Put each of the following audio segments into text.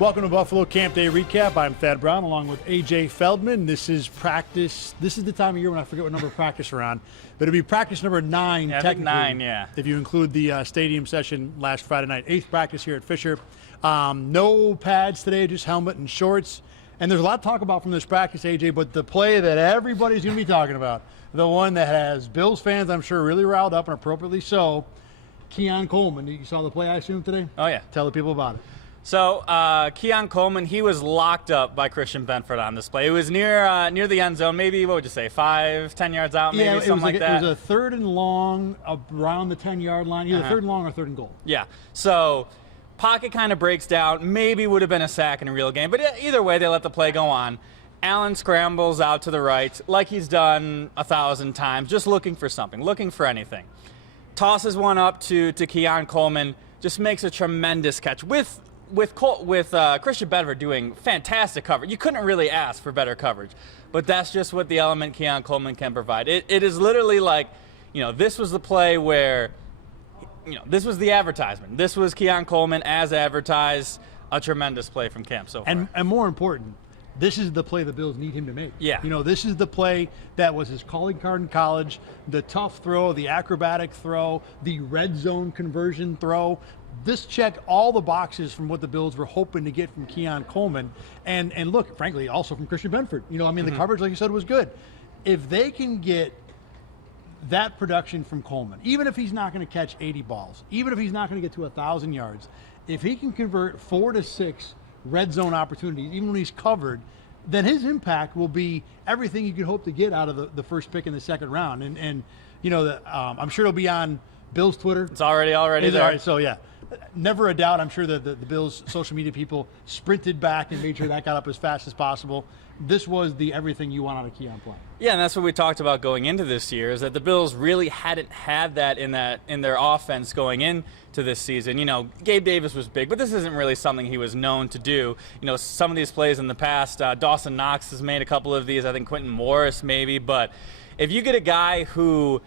Welcome to Buffalo Campday Recap. I'm Thad Brown along with AJ Feldman. This is practice. This is the time of year when I forget what number of practice we're on. But it'll be practice number 9, yeah, technically. 9, yeah. If you include the stadium session last Friday night. 8th practice here at Fisher. No pads today, just helmet and shorts. And there's a lot to talk about from this practice, AJ, but the play that everybody's going to be talking about, the one that has Bills fans, I'm sure, really riled up, and appropriately so, Keon Coleman. You saw the play, I assume, today? Oh, yeah. Tell the people about it. So, Keon Coleman, he was locked up by Christian Benford on this play. It was near the end zone, maybe, what would you say, 5-10 yards out, maybe, something like that? It was a 3rd and long around the 10-yard line, either 3rd and long or 3rd and goal. Yeah, so pocket kind of breaks down, maybe would have been a sack in a real game, but either way, they let the play go on. Allen scrambles out to the right, like he's done 1,000 times, just looking for something, looking for anything. Tosses one up to Keon Coleman, just makes a tremendous catch with Christian Benford doing fantastic coverage. You couldn't really ask for better coverage, but that's just what the element Keon Coleman can provide. It is literally like, this was the play where, this was the advertisement. This was Keon Coleman as advertised. A tremendous play from camp so far. And more important, this is the play the Bills need him to make. Yeah. This is the play that was his calling card in college, the tough throw, the acrobatic throw, the red zone conversion throw. This checked all the boxes from what the Bills were hoping to get from Keon Coleman. And look, frankly, also from Christian Benford. The coverage, like you said, was good. If they can get that production from Coleman, even if he's not going to catch 80 balls, even if he's not going to get to 1,000 yards, if he can convert 4 to 6 red zone opportunities, even when he's covered, then his impact will be everything you could hope to get out of the first pick in the second round. I'm sure it'll be on Bills Twitter. It's already there. All right, so yeah, never a doubt. I'm sure that the Bills social media people sprinted back and made sure that got up as fast as possible. This was the everything you want out of Keon playing. Yeah, and that's what we talked about going into this year, is that the Bills really hadn't had that in their offense going into this season. Gabe Davis was big, but this isn't really something he was known to do. Some of these plays in the past, Dawson Knox has made a couple of these, I think Quentin Morris maybe, but if you get a guy who,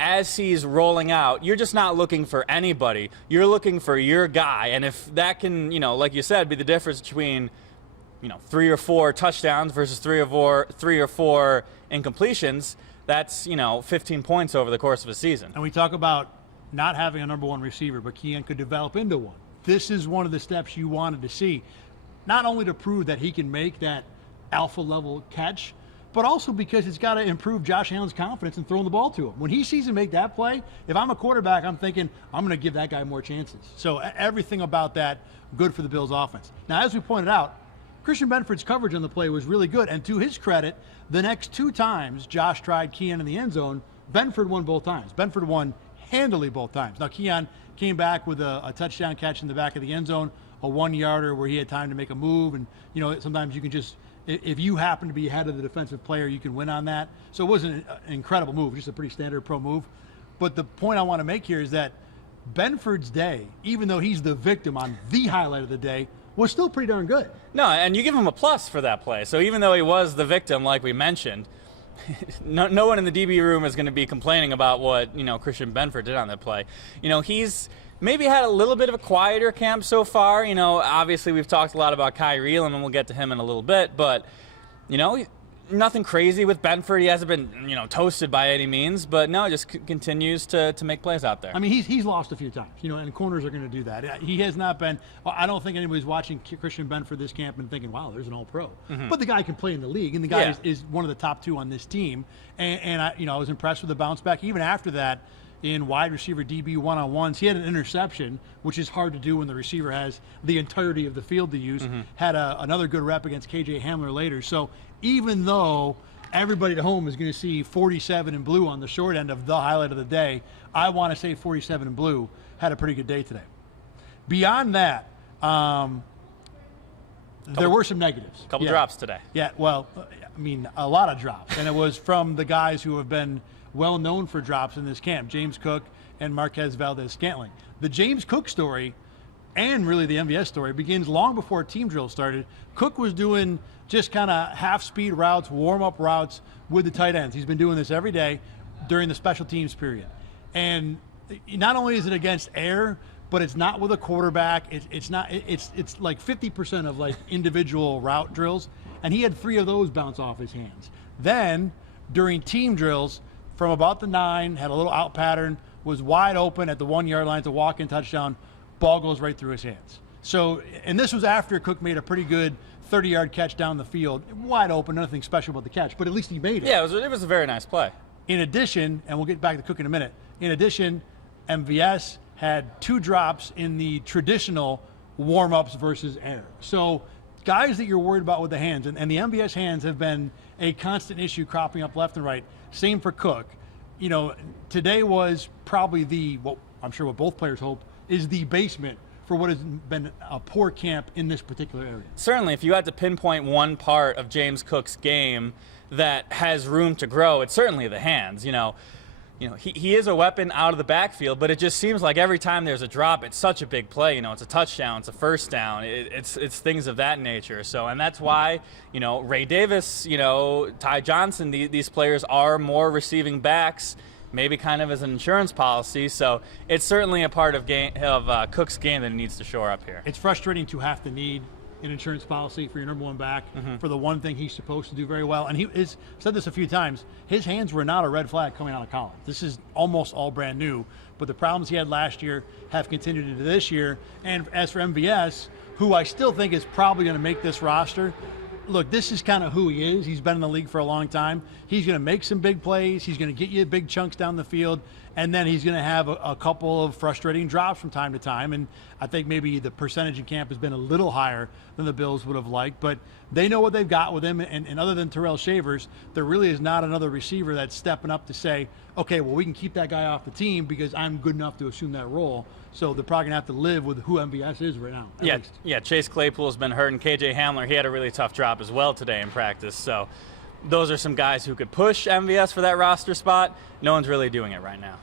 as he's rolling out, you're just not looking for anybody. You're looking for your guy, and if that can, like you said, be the difference between 3 or 4 touchdowns versus 3 or 4 incompletions, that's, 15 points over the course of a season. And we talk about not having a number 1 receiver, but Keon could develop into one. This is one of the steps you wanted to see, not only to prove that he can make that alpha level catch, but also because it's got to improve Josh Allen's confidence in throwing the ball to him. When he sees him make that play, if I'm a quarterback, I'm thinking, I'm going to give that guy more chances. So everything about that, good for the Bills offense. Now, as we pointed out, Christian Benford's coverage on the play was really good, and to his credit, the next 2 times Josh tried Keon in the end zone, Benford won both times. Benford won handily both times. Now, Keon came back with a touchdown catch in the back of the end zone, a 1-yarder where he had time to make a move, and sometimes you can just, if you happen to be ahead of the defensive player, you can win on that. So it wasn't an incredible move, just a pretty standard pro move. But the point I want to make here is that Benford's day, even though he's the victim on the highlight of the day, was still pretty darn good. No, and you give him a plus for that play. So even though he was the victim, like we mentioned, no one in the DB room is going to be complaining about what Christian Benford did on that play. He's maybe had a little bit of a quieter camp so far. Obviously we've talked a lot about Kaiir Elam, and we'll get to him in a little bit, but nothing crazy with Benford. He hasn't been, toasted by any means, but no, just continues to make plays out there. I mean, he's lost a few times, and corners are going to do that. He has not been. I don't think anybody's watching Christian Benford this camp and thinking, "Wow, there's an All-Pro." But the guy can play in the league, and the guy is one of the top 2 on this team. And I was impressed with the bounce back. Even after that, in wide receiver DB one-on-ones, he had an interception, which is hard to do when the receiver has the entirety of the field to use. Had another good rep against KJ Hamler later. So even though everybody at home is going to see 47 in blue on the short end of the highlight of the day, I want to say 47 in blue had a pretty good day today. Beyond that, there were some negatives. Couple drops today. Yeah, well, a lot of drops. And it was from the guys who have been well known for drops in this camp, James Cook and Marquez Valdez-Scantling. The James Cook story, and really the MVS story, begins long before team drill started. Cook was doing just kind of half-speed routes, warm-up routes with the tight ends. He's been doing this every day during the special teams period. And not only is it against air, but it's not with a quarterback. It's like 50% of like individual route drills, and he had 3 of those bounce off his hands. Then during team drills, from about the 9, had a little out pattern, was wide open at the 1-yard line to walk-in touchdown, ball goes right through his hands. So, and this was after Cook made a pretty good 30-yard catch down the field, wide open, nothing special about the catch, but at least he made it. Yeah, it was a very nice play. In addition, and we'll get back to Cook in a minute, in addition, MVS had 2 drops in the traditional warm-ups versus air. So guys that you're worried about with the hands, and the MVS hands have been a constant issue cropping up left and right. Same for Cook. You know, today was probably what I'm sure what both players hope is the basement for what has been a poor camp in this particular area. Certainly, if you had to pinpoint one part of James Cook's game that has room to grow, it's certainly the hands. You know, he is a weapon out of the backfield, but it just seems like every time there's a drop, it's such a big play. You know, it's a touchdown, it's a first down, it's things of that nature. So, and that's why, you know, Ray Davis, you know, Ty Johnson, these players are more receiving backs, maybe kind of as an insurance policy. So it's certainly a part of Cook's game that he needs to shore up here. It's frustrating to have to need an insurance policy for your number 1 back for the one thing he's supposed to do very well. And he has said this a few times. His hands were not a red flag coming out of college. This is almost all brand new. But the problems he had last year have continued into this year. And as for MVS, who I still think is probably going to make this roster, look, this is kind of who he is. He's been in the league for a long time. He's going to make some big plays. He's going to get you big chunks down the field. And then he's going to have a couple of frustrating drops from time to time. And I think maybe the percentage in camp has been a little higher than the Bills would have liked. But they know what they've got with him. And other than Terrell Shavers, there really is not another receiver that's stepping up to say, okay, well, we can keep that guy off the team because I'm good enough to assume that role. So they're probably going to have to live with who MVS is right now. Yeah, Chase Claypool's been hurt, and KJ Hamler, he had a really tough drop as well today in practice. So those are some guys who could push MVS for that roster spot. No one's really doing it right now.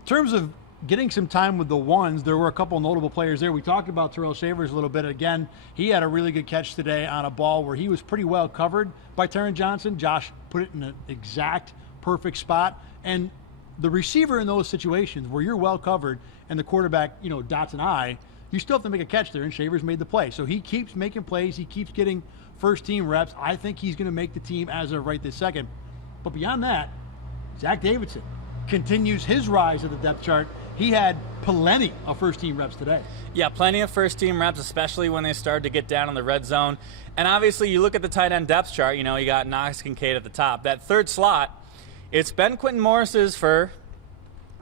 In terms of getting some time with the ones, there were a couple notable players there. We talked about Terrell Shavers a little bit. Again, he had a really good catch today on a ball where he was pretty well covered by Taron Johnson. Josh put it in an exact perfect spot. And the receiver in those situations where you're well covered and the quarterback, you know, dots an I, you still have to make a catch there, and Shavers made the play. So he keeps making plays. He keeps getting first-team reps. I think he's going to make the team as of right this second. But beyond that, Zach Davidson continues his rise at the depth chart. He had plenty of first-team reps today. Yeah, plenty of first-team reps, especially when they started to get down in the red zone. And obviously, you look at the tight end depth chart, you know, you got Knox Kincaid at the top. That third slot, it's been Quentin Morris's for,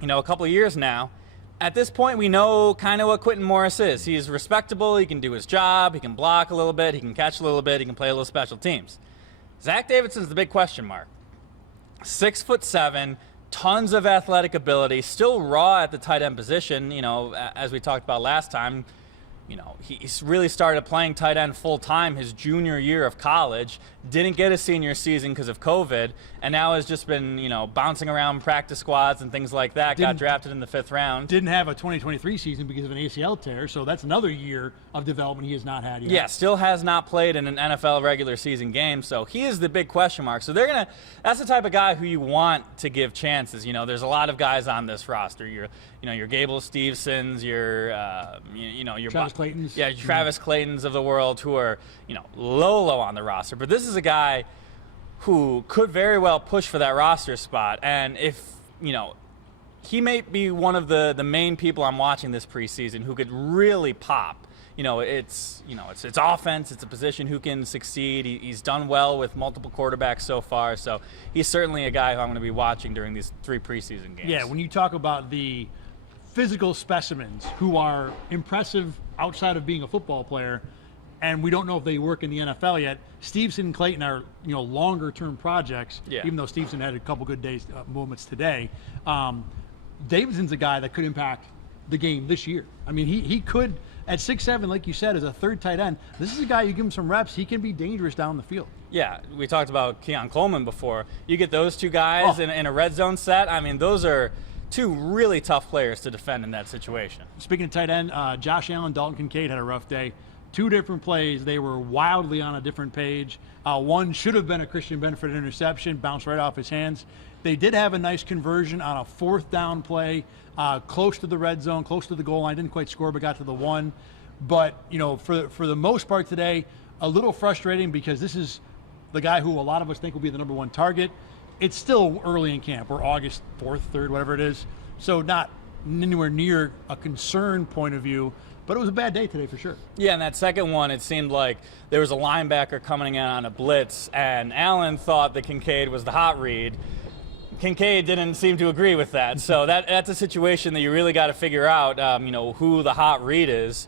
you know, a couple of years now. At this point, we know kind of what Quentin Morris is. He's respectable. He can do his job. He can block a little bit. He can catch a little bit. He can play a little special teams. Zach Davidson's the big question mark. 6'7", tons of athletic ability, still raw at the tight end position. You know, as we talked about last time, you know, he's really started playing tight end full time his junior year of college. Didn't get a senior season because of COVID, and now has just been, you know, bouncing around practice squads and things like that. Got drafted in the 5th round. Didn't have a 2023 season because of an ACL tear, so that's another year of development he has not had yet. Yeah, still has not played in an NFL regular season game, so he is the big question mark. So that's the type of guy who you want to give chances. You know, there's a lot of guys on this roster. Your Gable Stevensons, your Travis Claytons. Yeah, Travis Claytons of the world who are, you know, low on the roster. But this is a guy who could very well push for that roster spot. And if, you know, he may be one of the main people I'm watching this preseason who could really pop. You know, it's offense. It's a position who can succeed. He's done well with multiple quarterbacks so far. So he's certainly a guy who I'm going to be watching during these 3 preseason games. Yeah, when you talk about the physical specimens who are impressive outside of being a football player, and we don't know if they work in the NFL yet, Stevenson and Clayton are, you know, longer-term projects, even though Stevenson had a couple good moments today. Davidson's a guy that could impact the game this year. I mean, he could, at 6'7", like you said, as a third tight end, this is a guy, you give him some reps, he can be dangerous down the field. Yeah, we talked about Keon Coleman before. You get those two guys in a red zone set, I mean, those are 2 really tough players to defend in that situation. Speaking of tight end, Josh Allen, Dalton Kincaid had a rough day. 2 different plays, they were wildly on a different page. One should have been a Christian Benford interception, bounced right off his hands. They did have a nice conversion on a 4th down play, close to the red zone, close to the goal line. Didn't quite score, but got to the 1. But, you know, for the most part today, a little frustrating because this is the guy who a lot of us think will be the number 1 target. It's still early in camp. We're August 4th, 3rd, whatever it is. So not anywhere near a concern point of view. But it was a bad day today for sure. Yeah, and that second one, it seemed like there was a linebacker coming in on a blitz, and Allen thought that Kincaid was the hot read. Kincaid didn't seem to agree with that. So that's a situation that you really got to figure out, you know, who the hot read is.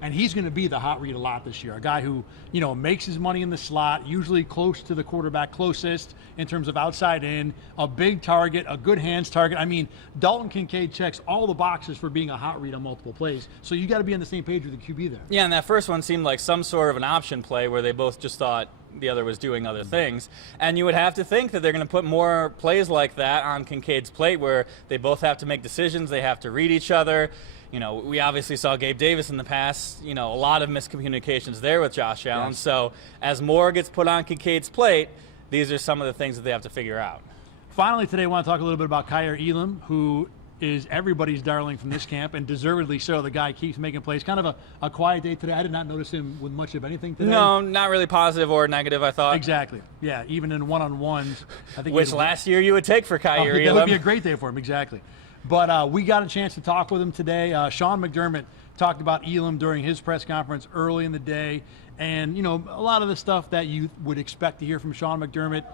And he's going to be the hot read a lot this year. A guy who, you know, makes his money in the slot, usually close to the quarterback, closest in terms of outside in, a big target, a good hands target. I mean, Dalton Kincaid checks all the boxes for being a hot read on multiple plays. So you got to be on the same page with the QB there. Yeah, and that first one seemed like some sort of an option play where they both just thought the other was doing other things. And you would have to think that they're going to put more plays like that on Kincaid's plate where they both have to make decisions, they have to read each other. You know, we obviously saw Gabe Davis in the past, you know, a lot of miscommunications there with Josh Allen. Yes. So as more gets put on Kincaid's plate, these are some of the things that they have to figure out. Finally today, I want to talk a little bit about Kaiir Elam, who is everybody's darling from this camp, and deservedly so. The guy keeps making plays. Kind of a quiet day today. I did not notice him with much of anything today. No, not really positive or negative, I thought. Exactly. Yeah, even in one-on-ones. I think Which last year you would take for Kaiir Elam. That would be a great day for him, exactly. But we got a chance to talk with him today. Sean McDermott talked about Elam during his press conference early in the day. And, you know, a lot of the stuff that you would expect to hear from Sean McDermott.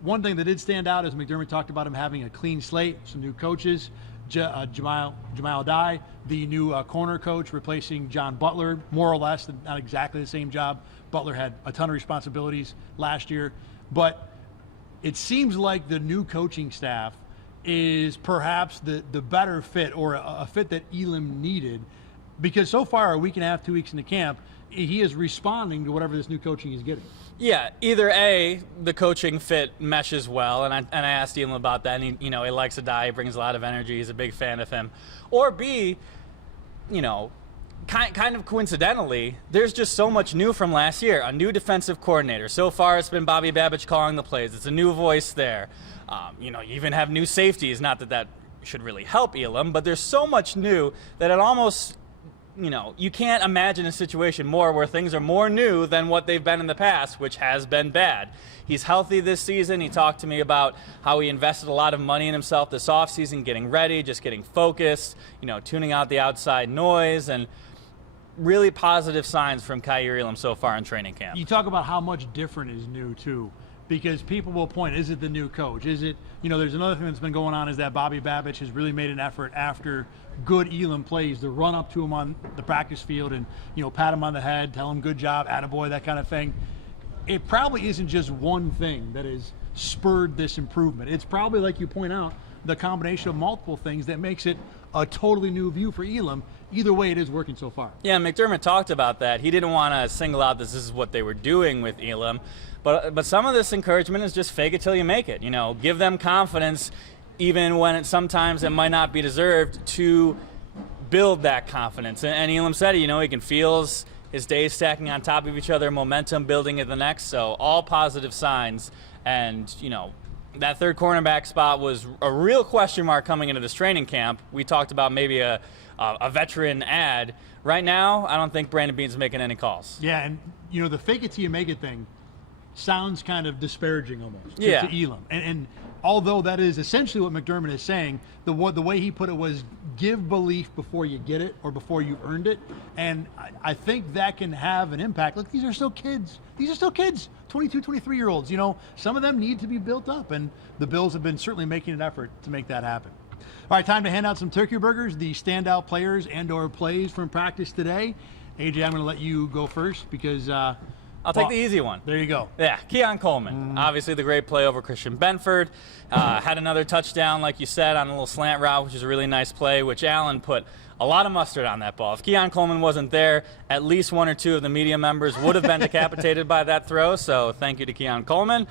One thing that did stand out is McDermott talked about him having a clean slate, some new coaches. Jamal Dye, the new corner coach, replacing John Butler, more or less, not exactly the same job. Butler had a ton of responsibilities last year. But it seems like the new coaching staff is perhaps the better fit, or a fit that Elam needed, because so far, a week and a half, 2 weeks into camp, he is responding to whatever this new coaching is getting. Yeah, either A, the coaching fit meshes well, and I asked Elam about that, and he likes a guy, he brings a lot of energy, he's a big fan of him. Or B, you know, kind of coincidentally, there's just so much new from last year. A new defensive coordinator. So far, it's been Bobby Babich calling the plays. It's a new voice there. You know, you even have new safeties. Not that should really help Elam, but there's so much new that it almost, you know, you can't imagine a situation more where things are more new than what they've been in the past, which has been bad. He's healthy this season. He talked to me about how he invested a lot of money in himself this offseason, getting ready, just getting focused, you know, tuning out the outside noise, and really positive signs from Kaiir Elam so far in training camp. You talk about how much different is new, too, because people will point, is it the new coach? Is it, you know, there's another thing that's been going on is that Bobby Babich has really made an effort after good Elam plays to run up to him on the practice field and, you know, pat him on the head, tell him good job, attaboy, that kind of thing. It probably isn't just one thing that has spurred this improvement. It's probably, like you point out, the combination of multiple things that makes it a totally new view for Elam. Either way, it is working so far. Yeah, McDermott talked about that. He didn't want to single out this is what they were doing with Elam, but some of this encouragement is just fake it till you make it. You know, give them confidence, even when sometimes it might not be deserved, to build that confidence. And Elam said, you know, he can feel his days stacking on top of each other, momentum building at the next. So all positive signs. And, you know, that third cornerback spot was a real question mark coming into this training camp. We talked about maybe a veteran ad. Right now, I don't think Brandon Beane's making any calls. Yeah, and, you know, the fake it till you make it thing sounds kind of disparaging almost to Elam. And although that is essentially what McDermott is saying, the way he put it was give belief before you get it or before you've earned it. And I think that can have an impact. Look, these are still kids. 22, 23-year-olds. You know, some of them need to be built up, and the Bills have been certainly making an effort to make that happen. All right, time to hand out some turkey burgers, the standout players and or plays from practice today. AJ, I'm going to let you go first because I'll take the easy one. There you go. Yeah, Keon Coleman. Obviously the great play over Christian Benford. Had another touchdown, like you said, on a little slant route, which is a really nice play, which Allen put a lot of mustard on that ball. If Keon Coleman wasn't there, at least one or two of the media members would have been decapitated by that throw, so thank you to Keon Coleman.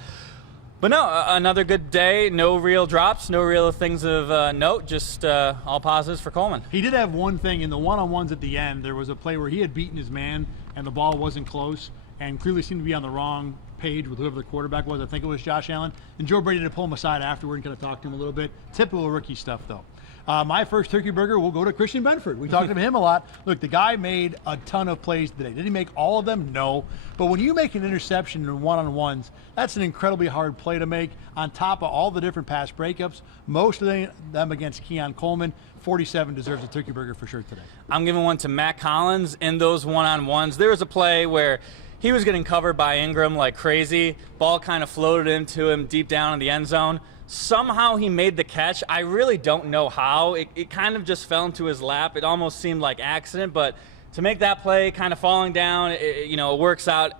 But no, another good day. No real drops, no real things of note, just all positives for Coleman. He did have one thing in the one-on-ones at the end. There was a play where he had beaten his man and the ball wasn't close and clearly seemed to be on the wrong page with whoever the quarterback was. I think it was Josh Allen. And Joe Brady had to pull him aside afterward and kind of talk to him a little bit. Typical rookie stuff, though. My first turkey burger will go to Christian Benford. We talked to him a lot. Look, the guy made a ton of plays today. Did he make all of them? No. But when you make an interception in one-on-ones, that's an incredibly hard play to make on top of all the different pass breakups, most of them against Keon Coleman. 47 deserves a turkey burger for sure today. I'm giving one to Matt Collins in those one-on-ones. There was a play where he was getting covered by Ingram like crazy. Ball kind of floated into him deep down in the end zone. Somehow he made the catch. I really don't know how. It kind of just fell into his lap. It almost seemed like accident, but to make that play kind of falling down, it works out.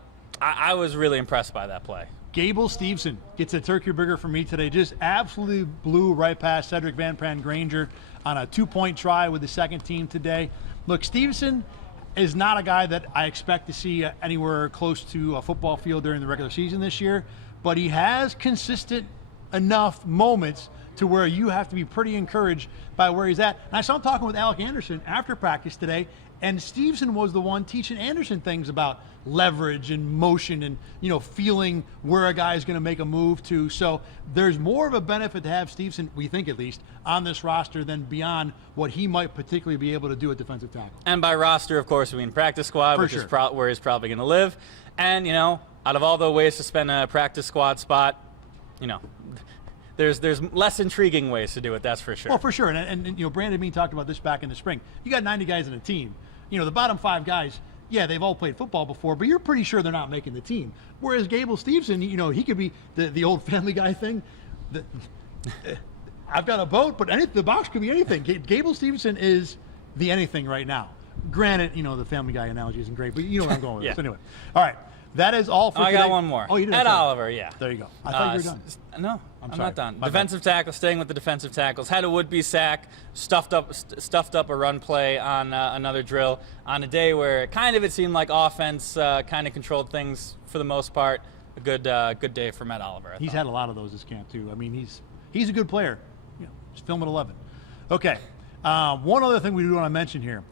I was really impressed by that play. Gable Stevenson gets a turkey burger for me today. Just absolutely blew right past Cedric Van Pran Granger on a 2-point try with the second team today. Look, Stevenson is not a guy that I expect to see anywhere close to a football field during the regular season this year, but he has consistent enough moments to where you have to be pretty encouraged by where he's at. And I saw him talking with Alec Anderson after practice today, and Stevenson was the one teaching Anderson things about leverage and motion and, feeling where a guy is going to make a move to. So there's more of a benefit to have Stevenson, we think at least, on this roster than beyond what he might particularly be able to do at defensive tackle. And by roster, of course, we mean practice squad, which is where he's probably going to live. And, out of all the ways to spend a practice squad spot, there's less intriguing ways to do it, that's for sure. Well, for sure. And Brandon Beane talked about this back in the spring. You got 90 guys in a team. The bottom 5 guys, yeah, they've all played football before, but you're pretty sure they're not making the team. Whereas Gable Stevenson, he could be the old Family Guy thing. I've got a boat, but the box could be anything. Gable Stevenson is the anything right now. Granted, the Family Guy analogy isn't great, but you know where I'm going with yeah. this. Anyway, all right. That is all for today. I got one more. Oh, you did? Ed Oliver, yeah. There you go. I thought you were done. No, I'm sorry. not done. My Defensive tackle, staying with the defensive tackles. Had a would-be sack, stuffed up a run play on another drill on a day where it seemed like offense kind of controlled things for the most part. A good day for Matt Oliver. He's had a lot of those this camp too. I mean, he's a good player. Just film at 11. Okay. One other thing we do want to mention here.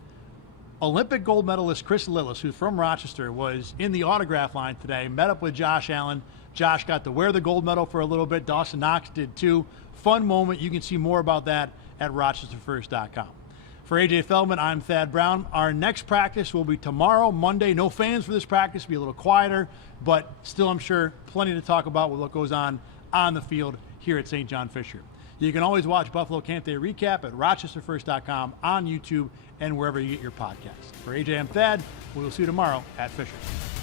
Olympic gold medalist Chris Lillis, who's from Rochester, was in the autograph line today, met up with Josh Allen. Josh got to wear the gold medal for a little bit. Dawson Knox did too. Fun moment. You can see more about that at rochesterfirst.com. For AJ Feldman, I'm Thad Brown. Our next practice will be tomorrow, Monday. No fans for this practice. Be a little quieter, but still, I'm sure, plenty to talk about with what goes on the field here at St. John Fisher. You can always watch Buffalo Campday Recap at rochesterfirst.com, on YouTube, and wherever you get your podcasts. For AJ, I'm Thad. We will see you tomorrow at Fisher.